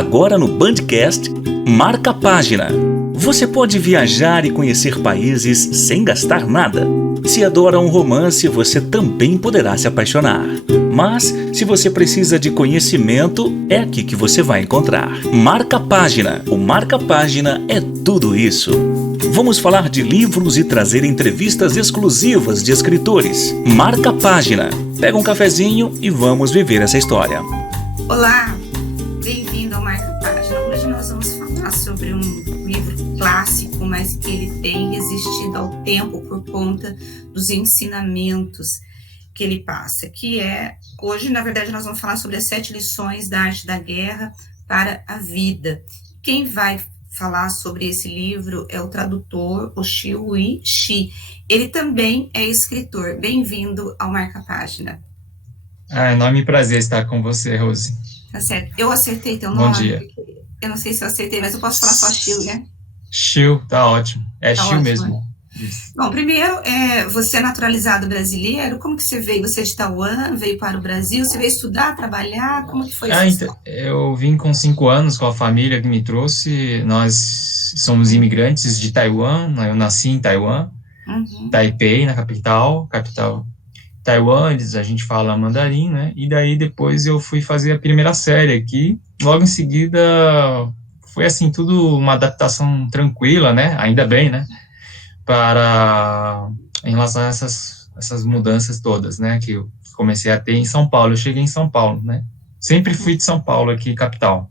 Agora no Bandcast, Marca a Página. Você pode viajar e conhecer países sem gastar nada. Se adora um romance, você também poderá se apaixonar. Mas, se você precisa de conhecimento, é aqui que você vai encontrar. Marca a Página. O Marca a Página é tudo isso. Vamos falar de livros e trazer entrevistas exclusivas de escritores. Marca a Página. Pega um cafezinho e vamos viver essa história. Olá, bem-vindo ao Marca a Página. Hoje nós vamos falar sobre um livro clássico, mas que ele tem resistido ao tempo por conta dos ensinamentos que ele passa, que é, hoje na verdade nós vamos falar sobre as 7 lições da arte da guerra para a vida. Quem vai falar sobre esse livro é o tradutor Oshii Shi. Ele também é escritor. Bem-vindo ao Marca a Página. Enorme prazer estar com você, Rose. Tá certo. Eu acertei teu nome? Bom dia. Eu não sei se eu acertei, mas eu posso falar só Shiu, né? Shiu, tá ótimo. É tá Shiu ótimo, mesmo. Né? Bom, primeiro, você é naturalizado brasileiro. Como que você veio? Você é de Taiwan, veio para o Brasil? Você veio estudar, trabalhar? Como que foi isso? Então, eu vim com 5 anos com a família que me trouxe. Nós somos imigrantes de Taiwan. Eu nasci em Taiwan, Taipei, na capital Taiwan, a gente fala mandarim, né? E daí depois eu fui fazer a primeira série aqui. Logo em seguida, foi assim, tudo uma adaptação tranquila, né? Ainda bem, né? Em relação a essas mudanças todas, né? Que eu comecei a ter em São Paulo. Eu cheguei em São Paulo, né? Sempre fui de São Paulo, aqui, capital.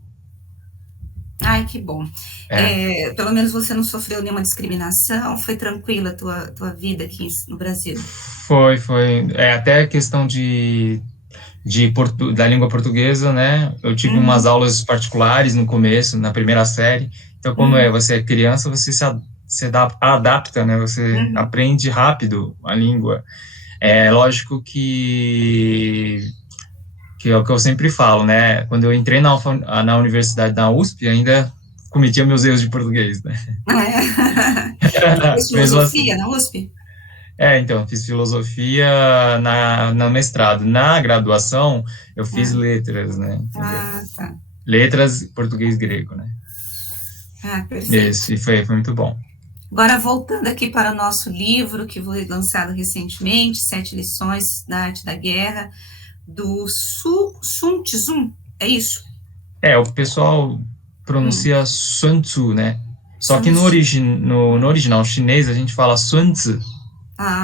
Ai, que bom. Pelo menos você não sofreu nenhuma discriminação? Foi tranquila a tua vida aqui no Brasil? Foi. Até a questão da língua portuguesa, né? Eu tive umas aulas particulares no começo, na primeira série. Então, como você é criança, você se adapta, né? Você aprende rápido a língua. É lógico que é o que eu sempre falo, né? Quando eu entrei na universidade da USP, ainda cometia meus erros de português, né? Fez filosofia na USP? Então, fiz filosofia na mestrado. Na graduação, eu fiz letras, né? Tá. Letras, português e grego, né? Perfeito. Isso, e foi muito bom. Agora, voltando aqui para o nosso livro, que foi lançado recentemente, 7 lições da arte da guerra, do Sun Tzu, é isso? O pessoal pronuncia Sun Tzu, né? Só que no original chinês a gente fala Sun Tzu.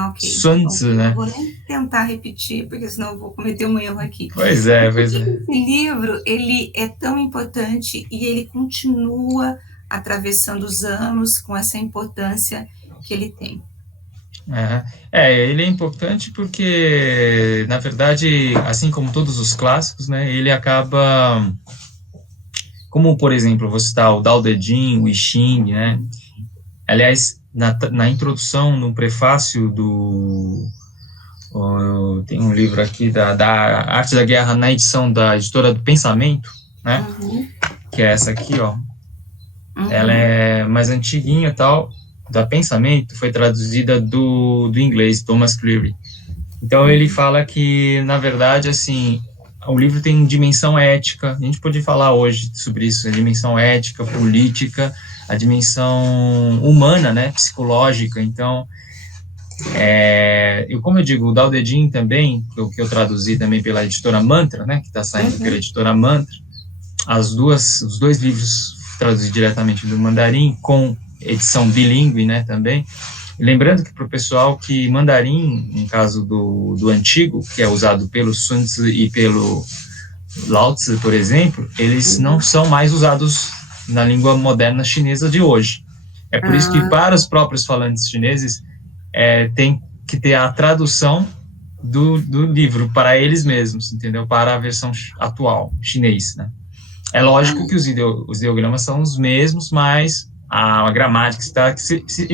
Ok. Sun Tzu, né? Não vou nem tentar repetir, porque senão eu vou cometer um erro aqui. Pois é. Esse livro, ele é tão importante e ele continua atravessando os anos com essa importância que ele tem. Ele é importante porque, na verdade, assim como todos os clássicos, né, ele acaba, como, por exemplo, vou citar o Dao De Jing, o I Ching, né, aliás, na introdução, no prefácio tem um livro aqui da Arte da Guerra, na edição da editora do Pensamento, né, que é essa aqui, ó, ela é mais antiguinha e tal, da Pensamento, foi traduzida do inglês, Thomas Cleary. Então, ele fala que, na verdade, assim, o livro tem dimensão ética, a gente pode falar hoje sobre isso, a dimensão ética, política, a dimensão humana, né, psicológica. Então, como eu digo, o Dao De Jing também, que eu traduzi também pela editora Mantra, né, que está saindo pela editora Mantra, os 2 livros traduzi diretamente do mandarim, com edição bilíngue, né, também. Lembrando que para o pessoal que mandarim, no caso do antigo, que é usado pelo Sun Tzu e pelo Lao Tzu, por exemplo, eles não são mais usados na língua moderna chinesa de hoje. É por isso que para os próprios falantes chineses tem que ter a tradução do livro para eles mesmos, entendeu? Para a versão atual, chinês, né? É lógico que os ideogramas são os mesmos, mas a gramática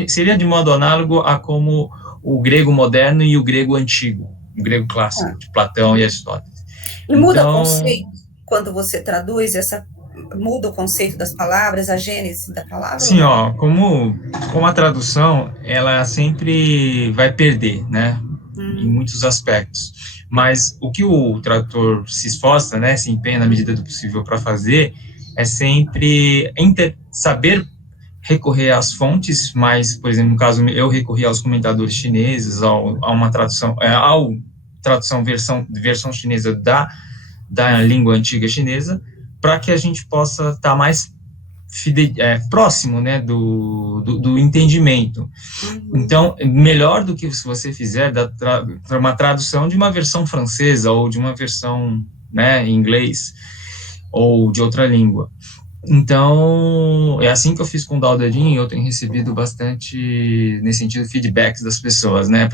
seria de modo análogo a como o grego moderno e o grego antigo, o grego clássico, de Platão e Aristóteles. E muda o conceito quando você traduz, muda o conceito das palavras, a gênese da palavra? Sim, como a tradução, ela sempre vai perder, né, em muitos aspectos. Mas o que o tradutor se esforça, né, se empenha na medida do possível para fazer, é sempre saber recorrer às fontes, mas, por exemplo, no caso, eu recorri aos comentadores chineses, a uma tradução, versão chinesa da língua antiga chinesa, para que a gente possa estar mais próximo, né, do entendimento. Então, melhor do que se você fizer uma tradução de uma versão francesa ou de uma versão, né, em inglês ou de outra língua. Então, é assim que eu fiz com o Dao De Jing. Eu tenho recebido bastante, nesse sentido, feedbacks das pessoas, né,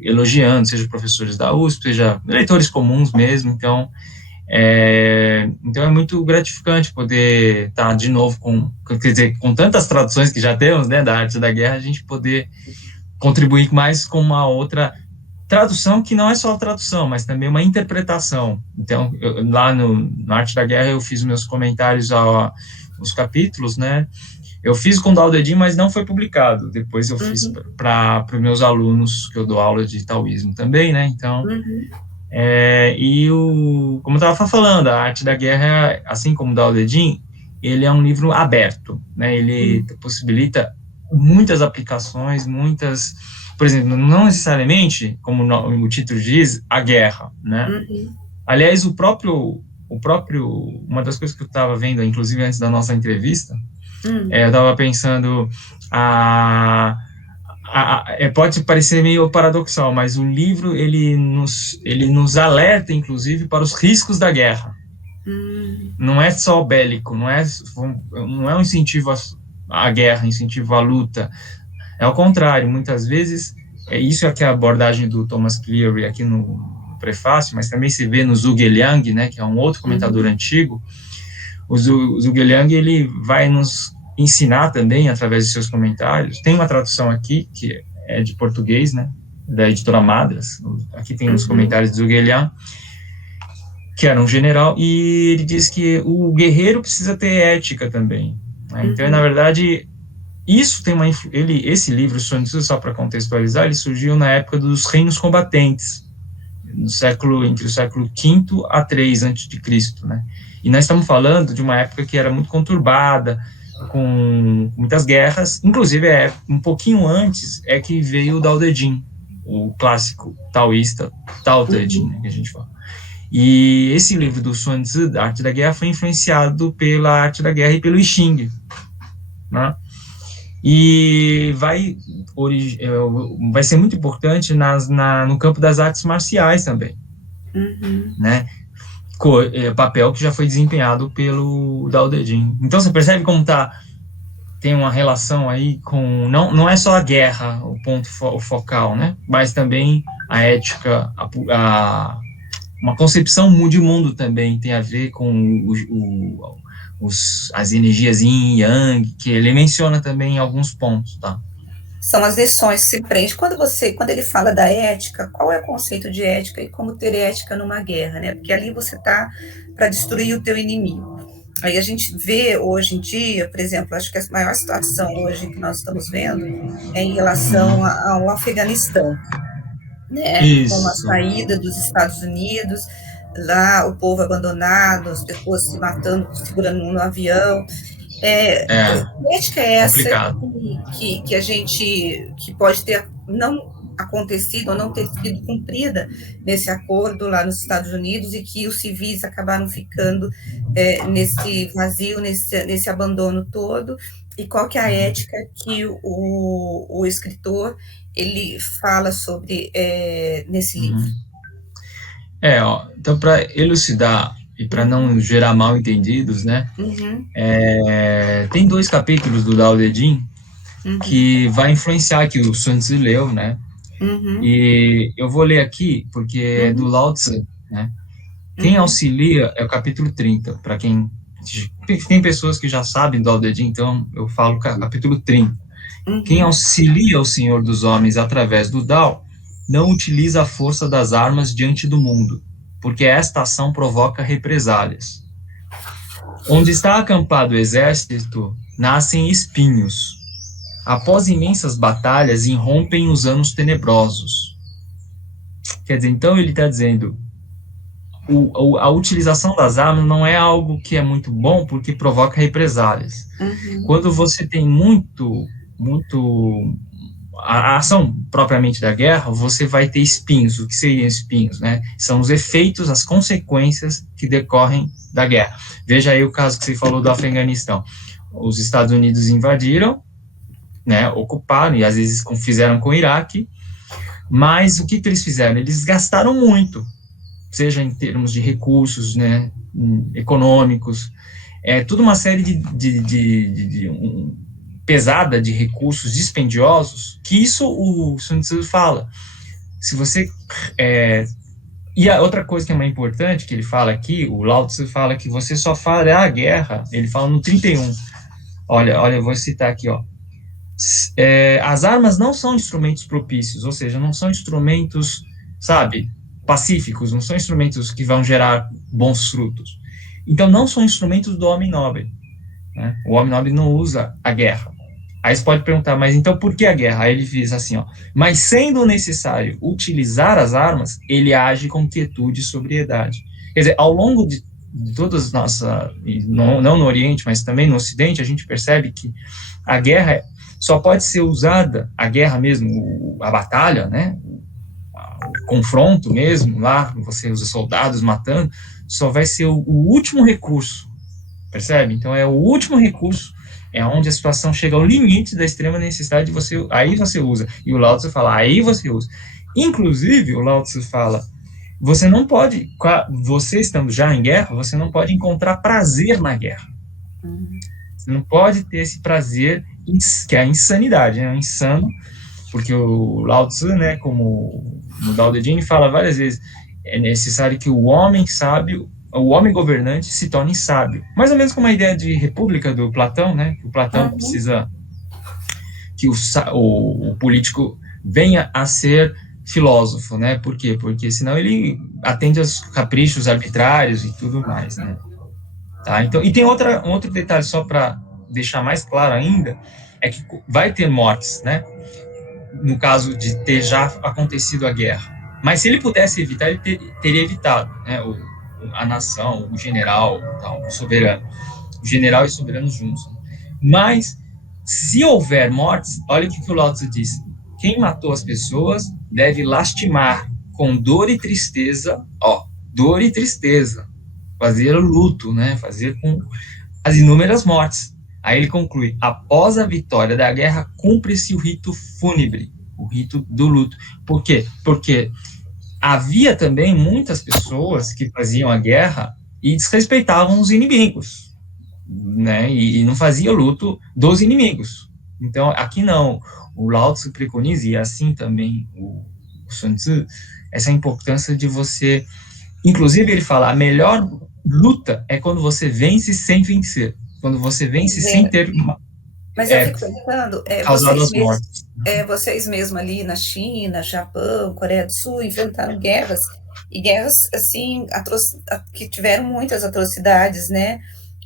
elogiando, seja professores da USP, seja leitores comuns mesmo. Então é muito gratificante poder estar de novo com tantas traduções que já temos, né, da Arte da Guerra, a gente poder contribuir mais com uma outra tradução que não é só tradução, mas também uma interpretação. Então, lá na Arte da Guerra, eu fiz meus comentários aos capítulos, né? Eu fiz com o Dao De Jing, mas não foi publicado. Depois eu fiz para os meus alunos, que eu dou aula de taoísmo também, né? Então, como eu estava falando, a Arte da Guerra, assim como o Dao De Jing, ele é um livro aberto, né? Ele possibilita muitas aplicações, por exemplo, não necessariamente, como o título diz, a guerra, né? Aliás, uma das coisas que eu estava vendo, inclusive antes da nossa entrevista, eu estava pensando, pode parecer meio paradoxal, mas o livro, ele nos alerta, inclusive, para os riscos da guerra. Não é só bélico, não é um incentivo à guerra, incentivo à luta. É ao contrário, muitas vezes, isso é que é a abordagem do Thomas Cleary aqui no prefácio, mas também se vê no Zhuge Liang, né, que é um outro comentador antigo. O Zhuge Liang, ele vai nos ensinar também, através de seus comentários. Tem uma tradução aqui, que é de português, né, da editora Madras. Aqui tem os comentários do Zhuge Liang, que era um general, e ele diz que o guerreiro precisa ter ética também, né? Então, na verdade, isso tem esse livro, só para contextualizar, ele surgiu na época dos reinos combatentes, entre o século V a III a.C., né? E nós estamos falando de uma época que era muito conturbada, com muitas guerras. Inclusive, um pouquinho antes é que veio o Dao De Jing, o clássico taoísta, Tao Te Ching, né, que a gente fala. E esse livro do Sun Tzu, da Arte da Guerra, foi influenciado pela Arte da Guerra e pelo I Ching, né? E vai ser muito importante no campo das artes marciais também, né? Papel que já foi desempenhado pelo Dao De Jing. Então você percebe como tem uma relação aí com, não é só a guerra o ponto focal, né? Mas também a ética, uma concepção de mundo também tem a ver com as energias yin e yang, que ele menciona também em alguns pontos, tá? São as lições que se aprende. Quando ele fala da ética, qual é o conceito de ética e como ter ética numa guerra, né? Porque ali você está para destruir o teu inimigo. Aí a gente vê hoje em dia, por exemplo, acho que a maior situação hoje que nós estamos vendo é em relação ao Afeganistão, né? Isso. Com a saída dos Estados Unidos, lá o povo abandonado, as pessoas se matando, segurando no avião. Que ética é essa que a gente, que pode ter não acontecido ou não ter sido cumprida nesse acordo lá nos Estados Unidos e que os civis acabaram ficando nesse vazio, nesse abandono todo? E qual que é a ética que o escritor ele fala sobre nesse livro? Então, para elucidar e para não gerar mal entendidos, né? Tem 2 capítulos do Dao De Jing que vai influenciar, que o Sun Tzu leu, né? E eu vou ler aqui, porque é do Lao Tzu, né? Quem auxilia é o capítulo 30, para quem... Tem pessoas que já sabem do Dao De Jing, então eu falo capítulo 30. Quem auxilia o Senhor dos Homens através do Dao não utiliza a força das armas diante do mundo, porque esta ação provoca represálias. Onde está acampado o exército, nascem espinhos. Após imensas batalhas, irrompem os anos tenebrosos. Quer dizer, então ele está dizendo, a utilização das armas não é algo que é muito bom, porque provoca represálias. Quando você tem a ação propriamente da guerra, você vai ter espinhos. O que seriam espinhos, né? São os efeitos, as consequências que decorrem da guerra. Veja aí o caso que você falou do Afeganistão. Os Estados Unidos invadiram, né, ocuparam, e às vezes fizeram com o Iraque, mas o que eles fizeram? Eles gastaram muito, seja em termos de recursos, né, econômicos, toda uma série pesada de recursos dispendiosos, que isso o Sun Tzu fala. Se você... e a outra coisa que é mais importante, que ele fala aqui, o Lao Tzu fala que você só fará a guerra, ele fala no 31, olha, eu vou citar aqui, ó, as armas não são instrumentos propícios, ou seja, não são instrumentos, sabe, pacíficos, não são instrumentos que vão gerar bons frutos. Então, não são instrumentos do homem nobre, né? O homem nobre não usa a guerra. Aí você pode perguntar, mas então por que a guerra? Aí ele diz assim, ó, mas sendo necessário utilizar as armas, ele age com quietude e sobriedade. Quer dizer, ao longo de todas as nossas, não no Oriente, mas também no Ocidente, a gente percebe que a guerra só pode ser usada, a guerra mesmo, a batalha, né, o confronto mesmo, lá, você usa soldados matando, só vai ser o último recurso, percebe? Então, é o último recurso, é onde a situação chega ao limite da extrema necessidade, aí você usa. E o Lao Tzu fala, aí você usa. Inclusive, o Lao Tzu fala, você não pode, você estando já em guerra, você não pode encontrar prazer na guerra. Você não pode ter esse prazer, que é a insanidade, né? O insano, porque o Lao Tzu, né, como o Dao De Jing fala várias vezes, é necessário que o homem sábio, o homem governante se torne sábio. Mais ou menos como a ideia de república do Platão, né? Que o Platão precisa que o político venha a ser filósofo, né? Por quê? Porque senão ele atende aos caprichos arbitrários e tudo mais, né? Tá? Então, e tem outro detalhe só para deixar mais claro ainda, é que vai ter mortes, né? No caso de ter já acontecido a guerra. Mas se ele pudesse evitar, ele teria evitado, né? A nação, o general, o soberano. O general e o soberano juntos. Mas, se houver mortes, olha o que o Lao Tzu diz. Quem matou as pessoas deve lastimar com dor e tristeza, dor e tristeza, fazer luto, né? Fazer com as inúmeras mortes. Aí ele conclui, após a vitória da guerra, cumpre-se o rito fúnebre, o rito do luto. Por quê? Porque havia também muitas pessoas que faziam a guerra e desrespeitavam os inimigos, né? E não faziam luto dos inimigos. Então, aqui não. O Lao Tzu preconiza, e assim também o Sun Tzu, essa importância de você... Inclusive, ele fala, a melhor luta é quando você vence sem vencer. Quando você vence sem ter... Mas eu fico pensando, vocês mesmos ali na China, Japão, Coreia do Sul, enfrentaram guerras, e guerras, assim, que tiveram muitas atrocidades, né?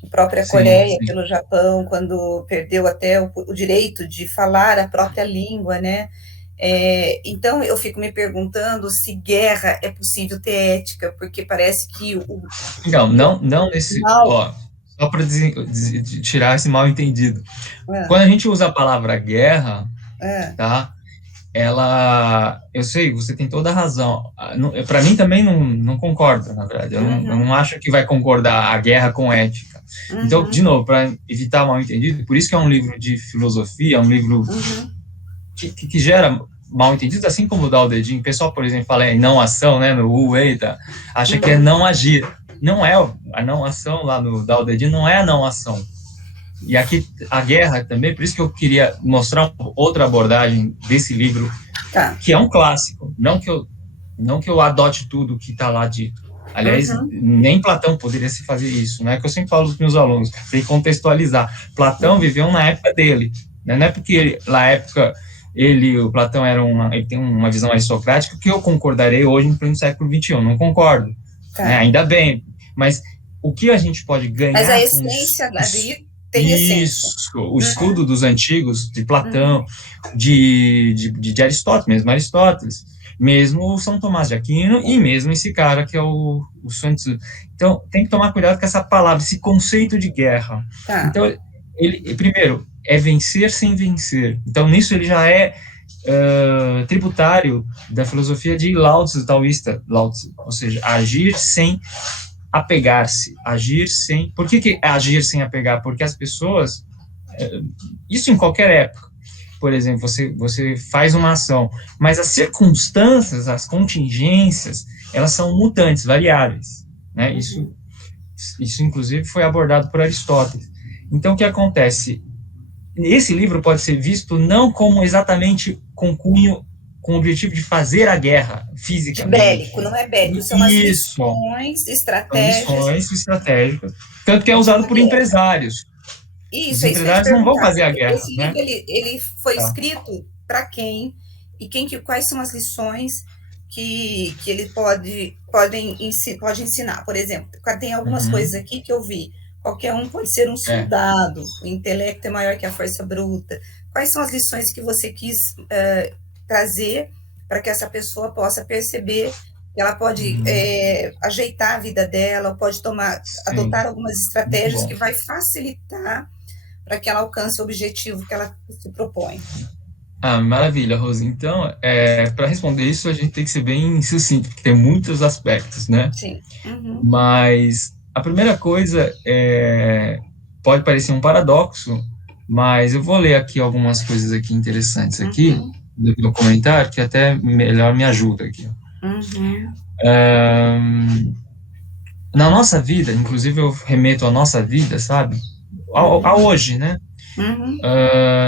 A própria Coreia, pelo Japão, quando perdeu até o direito de falar a própria língua, né? Então, eu fico me perguntando se guerra é possível ter ética, porque parece que Não nesse... Só para tirar esse mal entendido. Quando a gente usa a palavra guerra, tá? Eu sei, você tem toda a razão. Para mim também não concordo, na verdade. Eu não acho que vai concordar a guerra com ética. Então, de novo, para evitar mal entendido, por isso que é um livro de filosofia, é um livro que gera mal entendidos, assim como o Dao De Jing. O pessoal, por exemplo, fala em não ação, né, no Wu Wei, acha que é não agir. Não é a não ação lá no Dao De Jing, não é a não ação. E aqui a guerra também, por isso que eu queria mostrar outra abordagem desse livro, que é um clássico. Não que eu adote tudo que está lá dito. Aliás, nem Platão poderia se fazer isso, né? Que eu sempre falo dos meus alunos, tem que contextualizar. Platão viveu na época dele, né? Não é porque na época o Platão ele tem uma visão aristocrática que eu concordarei hoje no pleno século XXI. Não concordo. Né? Ainda bem. Mas o que a gente pode ganhar... Mas a essência daí tem essência. Isso, o estudo dos antigos, de Platão, de Aristóteles mesmo, Aristóteles. mesmo o São Tomás de Aquino e mesmo esse cara que é o Sun Tzu. Então, tem que tomar cuidado com essa palavra, esse conceito de guerra. Tá. Então, ele primeiro, é vencer sem vencer. Então, nisso ele já é tributário da filosofia de Lao Tzu, taoísta, Lao Tzu, ou seja, agir sem apegar-se, agir sem... Por que agir sem apegar? Porque as pessoas, isso em qualquer época, por exemplo, você faz uma ação, mas as circunstâncias, as contingências, elas são mutantes, variáveis, né? Isso inclusive foi abordado por Aristóteles. Então, o que acontece? Esse livro pode ser visto não como exatamente com cunho, com o objetivo de fazer a guerra fisicamente. Bélico, não é bélico, são as lições estratégicas, tanto que é usado por empresários. Isso, os empresários não vão fazer a guerra. Esse livro, ele foi escrito para quem, e quais são as lições que ele pode ensinar. Por exemplo, tem algumas coisas aqui que eu vi. Qualquer um pode ser um soldado, o intelecto é maior que a força bruta. Quais são as lições que você quis trazer para que essa pessoa possa perceber que ela pode ajeitar a vida dela, pode adotar algumas estratégias que vai facilitar para que ela alcance o objetivo que ela se propõe? Maravilha, Rose. Então, para responder isso, a gente tem que ser bem sucinto, porque tem muitos aspectos, né? Sim. Mas a primeira coisa pode parecer um paradoxo, mas eu vou ler aqui algumas coisas aqui interessantes aqui do comentário, que até melhor me ajuda aqui. Na nossa vida, inclusive eu remeto à nossa vida, sabe? A hoje, né?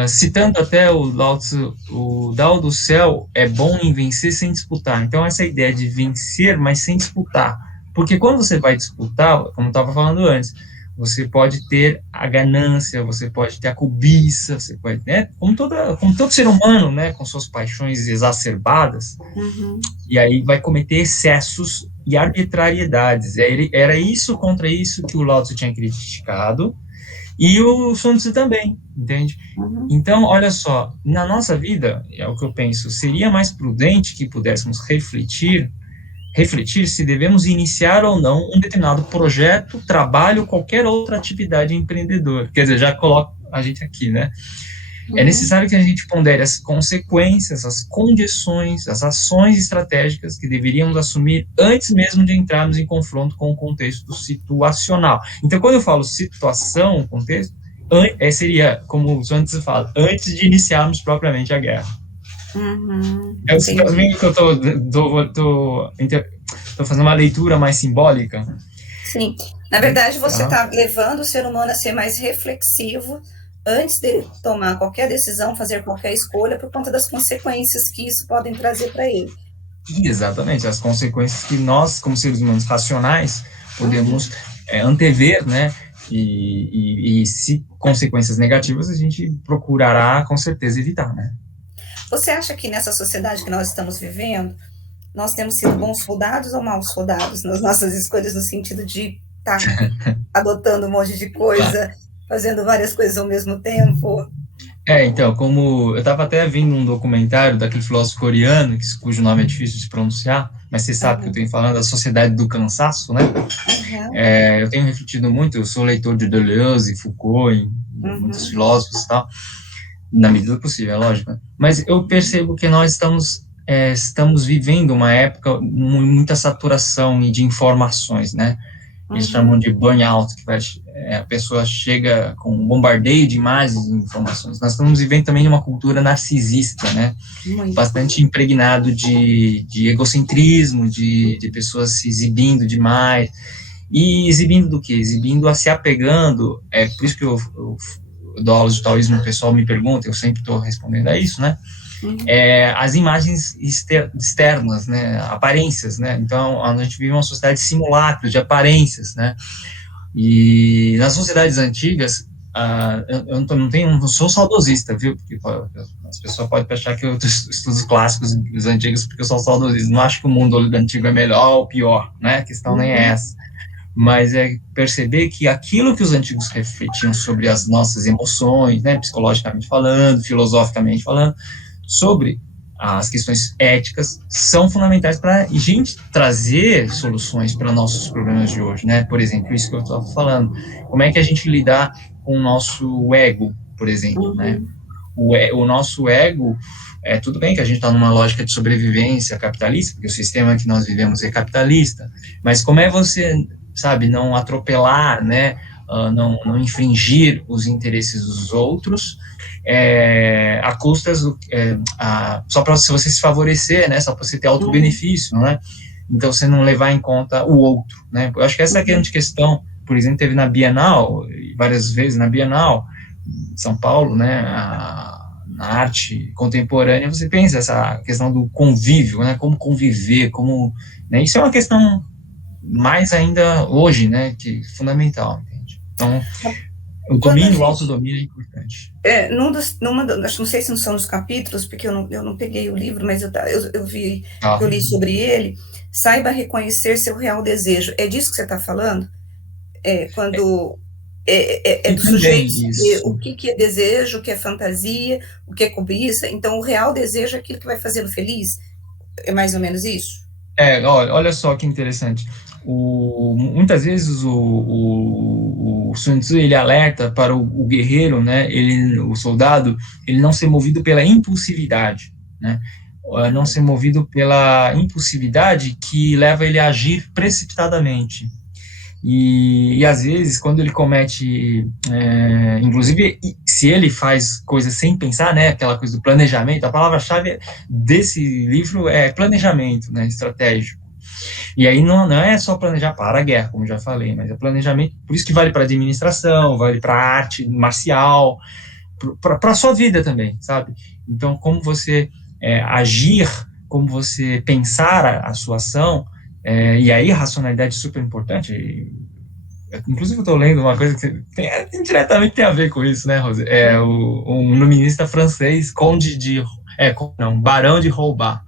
Citando até o Lao Tzu, o Dao do céu é bom em vencer sem disputar. Então, essa ideia de vencer, mas sem disputar. Porque quando você vai disputar, como eu estava falando antes, você pode ter a ganância, você pode ter a cobiça, você pode, né? Como todo ser humano, né? Com suas paixões exacerbadas, e aí vai cometer excessos e arbitrariedades. Era isso contra isso que o Lao Tzu tinha criticado, e o Sun Tzu também, entende? Então, olha só, na nossa vida, é o que eu penso, seria mais prudente que pudéssemos refletir se devemos iniciar ou não um determinado projeto, trabalho, qualquer outra atividade empreendedora. Quer dizer, já coloco a gente aqui, né? É necessário que a gente pondere as consequências, as condições, as ações estratégicas que deveríamos assumir antes mesmo de entrarmos em confronto com o contexto situacional. Então, quando eu falo situação, contexto, seria, como o Sun Tzu fala, antes de iniciarmos propriamente a guerra. É simplesmente que eu tô fazendo uma leitura mais simbólica. Sim, na verdade você está levando o ser humano a ser mais reflexivo antes de tomar qualquer decisão, fazer qualquer escolha, por conta das consequências que isso podem trazer para ele. Exatamente, as consequências que nós, como seres humanos racionais, podemos antever, né? E se consequências negativas, a gente procurará com certeza evitar, né? Você acha que nessa sociedade que nós estamos vivendo, nós temos sido bons soldados ou maus soldados nas nossas escolhas, no sentido de estar adotando um monte de coisa, fazendo várias coisas ao mesmo tempo? Então, como eu estava até vendo um documentário daquele filósofo coreano, cujo nome é difícil de pronunciar, mas você sabe que eu tenho falando da sociedade do cansaço, né? Eu tenho refletido muito, eu sou leitor de Deleuze, Foucault, muitos filósofos e tal, na medida do possível, é lógico. Mas eu percebo que nós estamos vivendo uma época de muita saturação de informações, né? Eles chamam de burnout, que a pessoa chega com um bombardeio de imagens e informações. Nós estamos vivendo também uma cultura narcisista, né? Bastante impregnado de egocentrismo, de pessoas se exibindo demais. E exibindo do quê? Exibindo se apegando, por isso que eu dou aulas de taoísmo, o pessoal me pergunta, eu sempre estou respondendo a isso, né? As imagens externas, né? Aparências, né? Então, a gente vive uma sociedade de simulacros, de aparências, né? E nas sociedades antigas, eu não sou saudosista, viu? Porque as pessoas podem achar que eu estudo os clássicos dos antigos porque eu sou saudosista. Não acho que o mundo antigo é melhor ou pior, né? A questão nem é essa. Mas é perceber que aquilo que os antigos refletiam sobre as nossas emoções, né, psicologicamente falando, filosoficamente falando, sobre as questões éticas são fundamentais para a gente trazer soluções para nossos problemas de hoje, né? Por exemplo, isso que eu estava falando, como é que a gente lidar com o nosso ego, por exemplo, né? O nosso ego, tudo bem que a gente está numa lógica de sobrevivência capitalista, porque o sistema que nós vivemos é capitalista, mas como é você, sabe, não atropelar, né? Não infringir os interesses dos outros, a custas só para você se favorecer, né? Só para você ter auto-benefício, né? Então você não levar em conta o outro, né? Eu acho que essa é a grande questão. Por exemplo, teve na Bienal, várias vezes na Bienal, São Paulo, né? Na arte contemporânea, você pensa essa questão do convívio, né? Como conviver, né? Isso é uma questão mais ainda hoje, né? Que é fundamental. Então, o domínio, o autodomínio é importante. Não sei se não são os capítulos, porque eu não peguei o livro, mas eu li sobre ele. Saiba reconhecer seu real desejo. É disso que você está falando? Quando do sujeito saber o que é desejo, o que é fantasia, o que é cobiça. Então, o real desejo é aquilo que vai fazê-lo feliz. É mais ou menos isso? Olha só que interessante. Muitas vezes o Sun Tzu, ele alerta para o guerreiro, né, o soldado, ele não ser movido pela impulsividade, né, não ser movido pela impulsividade que leva ele a agir precipitadamente. E às vezes, quando ele comete, inclusive, se ele faz coisas sem pensar, né, aquela coisa do planejamento, a palavra-chave desse livro é planejamento, né, estratégico. E aí não é só planejar para a guerra, como já falei, mas é planejamento, por isso que vale para administração, vale para arte marcial, para a sua vida também, sabe? Então, como você agir, como você pensar a sua ação, e aí a racionalidade é super importante. Inclusive eu estou lendo uma coisa que indiretamente tem a ver com isso, né, Rose? Um iluminista francês, Barão de Holbach.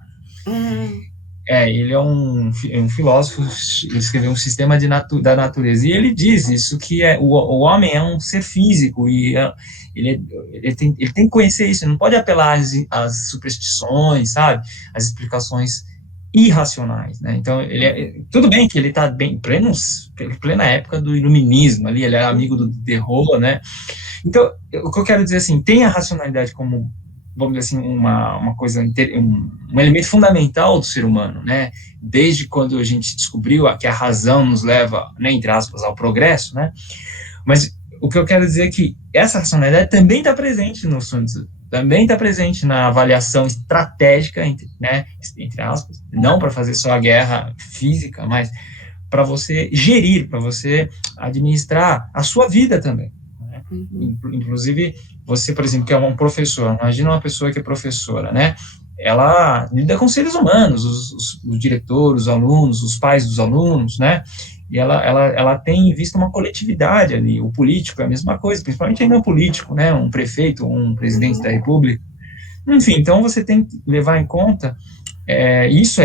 Ele é um filósofo, ele escreveu um sistema da natureza, e ele diz isso, que o homem é um ser físico, e ele tem que conhecer isso, ele não pode apelar às superstições, sabe, às explicações irracionais, né? Então, tudo bem que ele está bem plena época do iluminismo, ali, ele é amigo do Derrida, né? Então, o que eu quero dizer, assim, tem a racionalidade como, vamos dizer assim, uma coisa, um elemento fundamental do ser humano, né? Desde quando a gente descobriu que a razão nos leva, né, entre aspas, ao progresso, né? Mas o que eu quero dizer é que essa racionalidade também está presente no Sun Tzu, também está presente na avaliação estratégica, né, entre aspas, não para fazer só a guerra física, mas para você gerir, para você administrar a sua vida também. Né? Inclusive, você, por exemplo, que é um professor, imagina uma pessoa que é professora, né? Ela lida com seres humanos, os diretores, os alunos, os pais dos alunos, né? E ela tem visto uma coletividade ali. O político é a mesma coisa, principalmente ainda o político, né? Um prefeito, um presidente da república. Enfim, então você tem que levar em conta, isso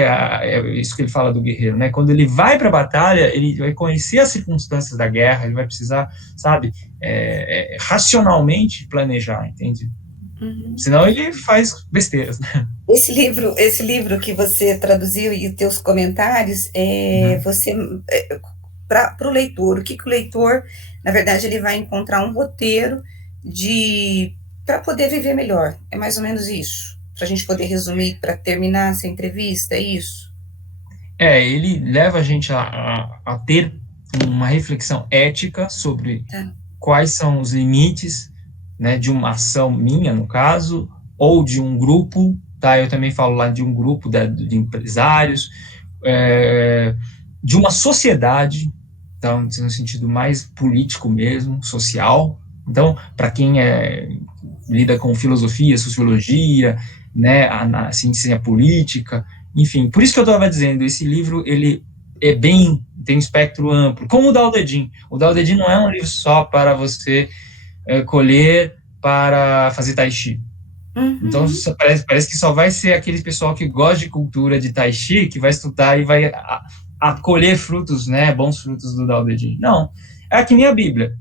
isso que ele fala do guerreiro, né? Quando ele vai para a batalha, ele vai conhecer as circunstâncias da guerra, ele vai precisar, sabe, racionalmente planejar, entende? Senão ele faz besteiras, né? Esse livro que você traduziu e os teus comentários, para o leitor, o que o leitor, na verdade, ele vai encontrar um roteiro para poder viver melhor. É mais ou menos isso. Para a gente poder resumir, para terminar essa entrevista, é isso? Ele leva a gente a ter uma reflexão ética sobre quais são os limites, né, de uma ação minha, no caso, ou de um grupo, tá? Eu também falo lá de um grupo de empresários, de uma sociedade, tá? No sentido mais político mesmo, social. Então, para quem lida com filosofia, sociologia, né, a ciência política, enfim. Por isso que eu estava dizendo, esse livro, ele tem um espectro amplo, como o Dao De Jing. O Dao De Jing não é um livro só para você colher para fazer tai chi. Então, parece que só vai ser aquele pessoal que gosta de cultura de tai chi, que vai estudar e vai colher frutos, né, bons frutos do Dao De Jing. Não, é que nem a Bíblia.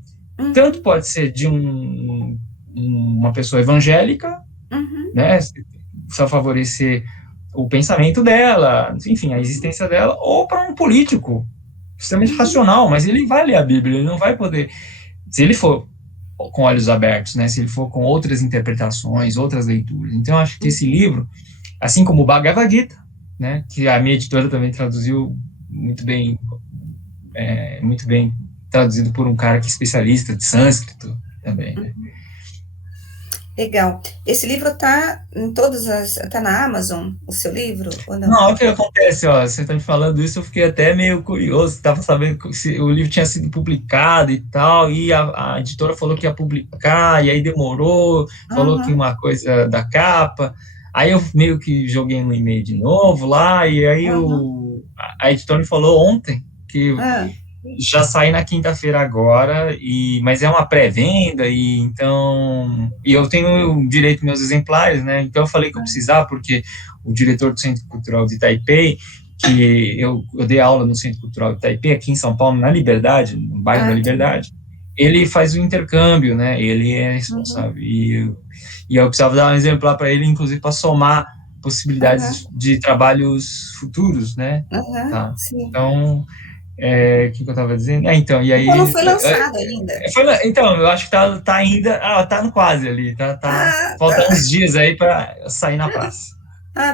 Tanto pode ser de uma pessoa evangélica, né, só favorecer o pensamento dela, enfim, a existência dela, ou para um político extremamente racional, mas ele vai ler a Bíblia, ele não vai poder, se ele for com olhos abertos, né, se ele for com outras interpretações, outras leituras. Então, eu acho que esse livro, assim como o Bhagavad Gita, né, que a minha editora também traduziu muito bem traduzido por um cara que é especialista de sânscrito também, né? Legal. Esse livro tá em tá na Amazon, o seu livro, ou não? Não, o que acontece, ó, você tá me falando isso, eu fiquei até meio curioso, tava sabendo se o livro tinha sido publicado e tal, e a editora falou que ia publicar, e aí demorou, falou que uma coisa da capa, aí eu meio que joguei no e-mail de novo lá, e aí a editora me falou ontem que já sai na quinta-feira agora, mas é uma pré-venda, e eu tenho direito meus exemplares, né? Então eu falei que eu precisava, porque o diretor do Centro Cultural de Taipei, que eu dei aula no Centro Cultural de Taipei, aqui em São Paulo, na Liberdade, no bairro da Liberdade, ele faz o intercâmbio, né? Ele é responsável, e eu precisava dar um exemplar para ele, inclusive para somar possibilidades de trabalhos futuros, né? Tá? Então... o que eu estava dizendo? E aí... Então não foi lançado ainda. Então, eu acho que tá ainda... tá no quase ali, faltam uns dias aí para sair na praça.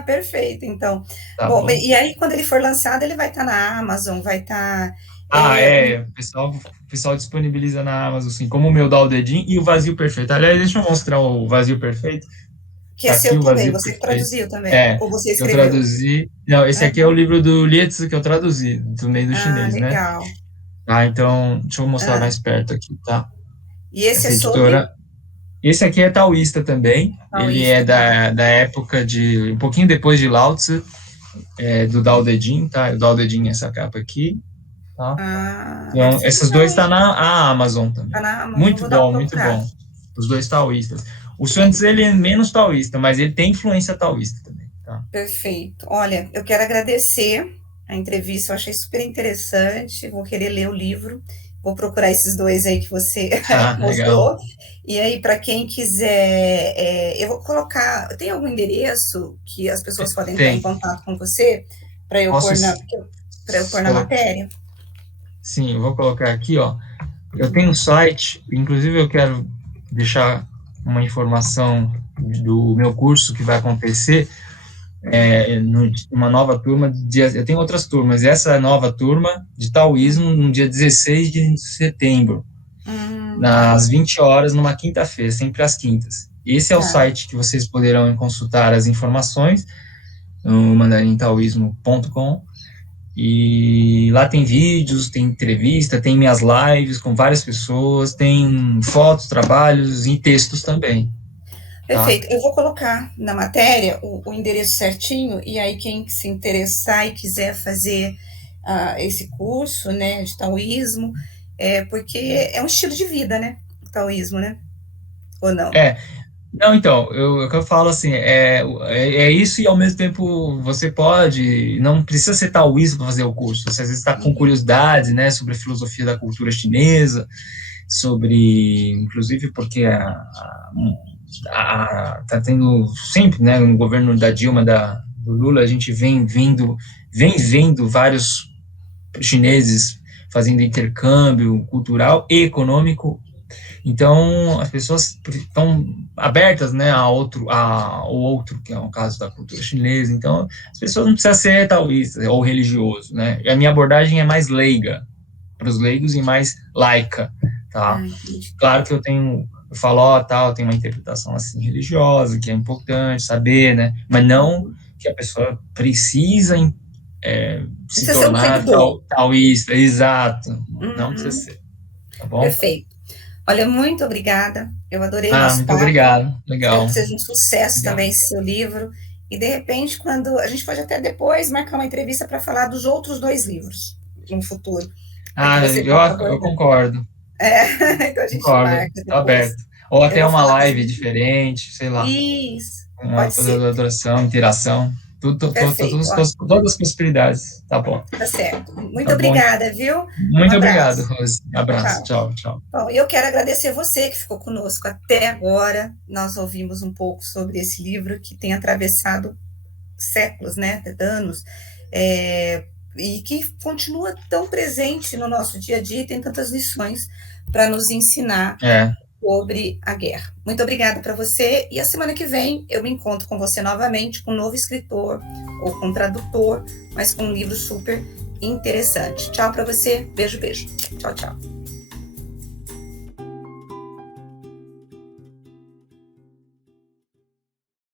Perfeito, então. Bom, e aí quando ele for lançado, ele vai estar na Amazon, vai estar... O pessoal disponibiliza na Amazon, assim, como o meu Dá o Dedinho e o Vazio Perfeito. Aliás, deixa eu mostrar o Vazio Perfeito. Que é seu também, você que traduziu também, ou você escreveu? Eu traduzi, não, esse aqui é o livro do Lietz que eu traduzi, também do chinês, legal. Né? Então, deixa eu mostrar mais perto aqui, tá? E esse essa editora, sobre? Esse aqui é taoísta também, ele é da época um pouquinho depois de Lao Tzu, do Dao De Jing, tá? O Dao De Jing é essa capa aqui, tá? Então, esses dois tá na Amazon também. Tá na Amazon. Muito bom. Os dois taoístas. O Sun Tzu, ele é menos taoísta, mas ele tem influência taoísta também. Tá? Perfeito. Olha, eu quero agradecer a entrevista, eu achei super interessante, vou querer ler o livro, vou procurar esses dois aí que você mostrou. E aí, para quem quiser, eu vou colocar, tem algum endereço que as pessoas podem entrar em contato com você, para eu pôr na matéria? Sim, eu vou colocar aqui, ó. Eu tenho um site, inclusive eu quero deixar uma informação do meu curso que vai acontecer, uma nova turma, eu tenho outras turmas, essa nova turma de taoísmo no dia 16 de setembro, às 20 horas, numa quinta-feira, sempre às quintas. Esse é o site que vocês poderão consultar as informações, no mandarintaoísmo.com, e lá tem vídeos, tem entrevista, tem minhas lives com várias pessoas, tem fotos, trabalhos e textos também. Perfeito. Eu vou colocar na matéria o endereço certinho, e aí quem se interessar e quiser fazer esse curso, né, de taoísmo, porque é um estilo de vida, né, o taoísmo, né? Ou não? Não, então, o que eu falo assim, é isso, e ao mesmo tempo você não precisa ser taoísta para fazer o curso, você às vezes está com curiosidade, né, sobre a filosofia da cultura chinesa, inclusive porque tá tendo sempre, né, no governo da Dilma, do Lula, a gente vem vendo vários chineses fazendo intercâmbio cultural e econômico. Então, as pessoas estão abertas, né, ao outro, que é o caso da cultura chinesa. Então, as pessoas não precisam ser taoístas ou religioso, né? E a minha abordagem é mais leiga, para os leigos, e mais laica, tá? Claro que eu falo, tem uma interpretação, assim, religiosa, que é importante saber, né? Mas não que a pessoa precisa se tornar taoísta. Exato. Não precisa ser. Tá bom? Perfeito. Olha, muito obrigada. Eu adorei o nosso muito papo. Obrigado. Legal. Que seja um sucesso também esse seu livro. E, de repente, quando a gente pode até depois marcar uma entrevista para falar dos outros 2 livros no futuro. Eu concordo. Então a gente marca depois. Aberto. Ou até uma live diferente, sei lá. Isso. Uma adoração, interação. Perfeito, todas as possibilidades. Tá bom. Tá certo. Muito Tá obrigada, viu? Muito Um obrigado, abraço. Rose. Abraço. Tchau. Bom, eu quero agradecer você que ficou conosco até agora. Nós ouvimos um pouco sobre esse livro que tem atravessado séculos, né, anos, e que continua tão presente no nosso dia a dia e tem tantas lições para nos ensinar sobre a guerra. Muito obrigada para você, e a semana que vem eu me encontro com você novamente com um novo escritor ou com um tradutor, mas com um livro super interessante. Tchau para você, beijo. Tchau.